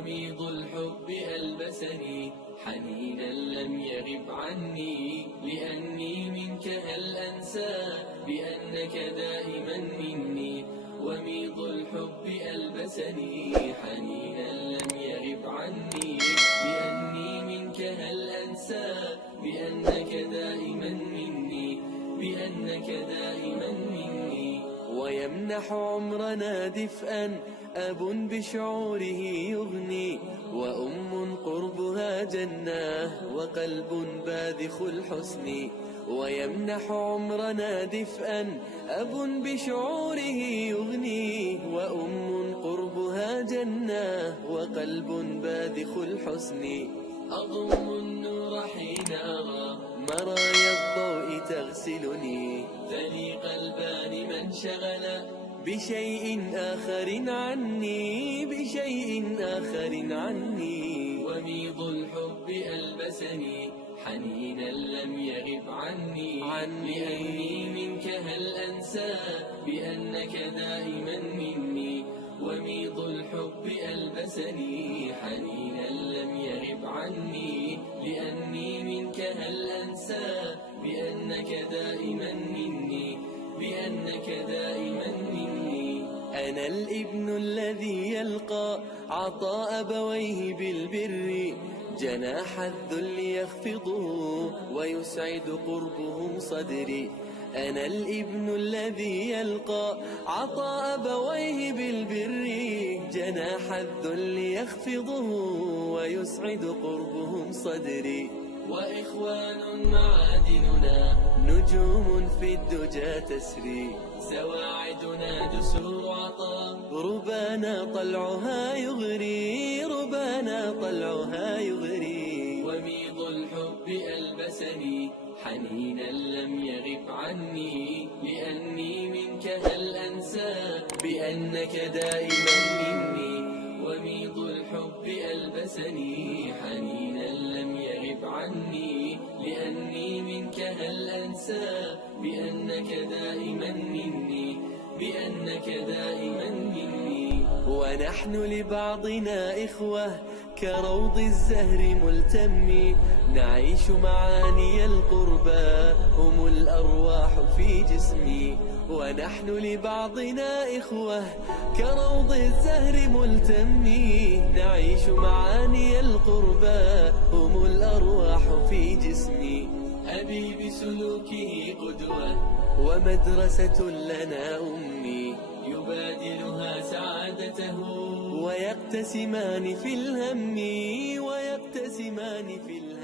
وميض الحب ألبسني حنينا لم يغب عني، لأني منك هل أنسى بأنك دائما مني. وميض الحب ألبسني حنينا لم يغب عني، لأني منك هل أنسى بأنك دائما مني، بأنك دائما مني. ويمنح عمرنا دفئا أب بشعوره يغني، وأم قربها جنة وقلب باذخ الحسن. ويمنح عمرنا دفئا أب بشعوره يغني، وأم قربها جنة وقلب باذخ الحسن. أضم النور حين أرى مرايا الضوء تغسلني، ثني قلبان من شغل بشيء آخر عني، بشيء آخر عني. وميض الحب ألبسني حنينا لم يغب عني، لأني منك هل أنسى بأنك دائما مني. وميض الحب ألبسني حنينا لم يغب عني، لأني منك هل أنسى بأنك دائما مني، بأنك دائما مني. أنا الابن الذي يلقى عطاء أبويه بالبر، جناح الذل يخفضه ويسعد قربهم صدري. أنا الابن الذي يلقى عطاء أبويه بالبر، جناح الذل يخفضه ويسعد قربهم صدري. وإخوان معادننا نجوم في الدجى تسري، سواعدنا جسر عطاء ربانا طلعها يغري، ربانا طلعها يغري. وميض الحب ألبسني حنينا لم يغب عني، لأني منك هل أنسى بأنك دائما مني. وميض الحب ألبسني حنينا لم يغب عني، لأني منك هل أنسى بأنك دائما مني، بأنك دائما مني. ونحن لبعضنا إخوة كروض الزهر ملتم، نعيش معاني القربى هم الأرواح في جسمي. ونحن لبعضنا إخوة كروض الزهر ملتم، نعيش معاني القربى هم الأرواح في جسمي. أبي بسلوكه قدوة ومدرسة لنا أمي، يبادلها سعادته ويقتسمان في الهم، ويقتسمان في الهم.